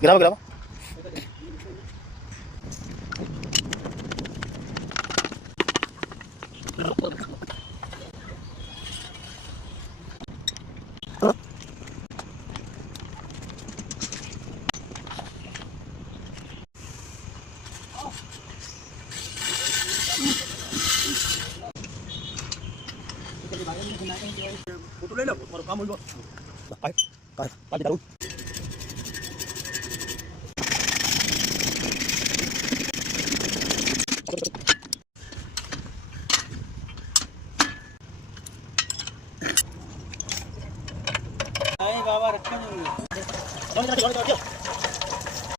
गिराओ गिराओ photo ले लो और काम हो गया पाई दारू बाबा रखा नहीं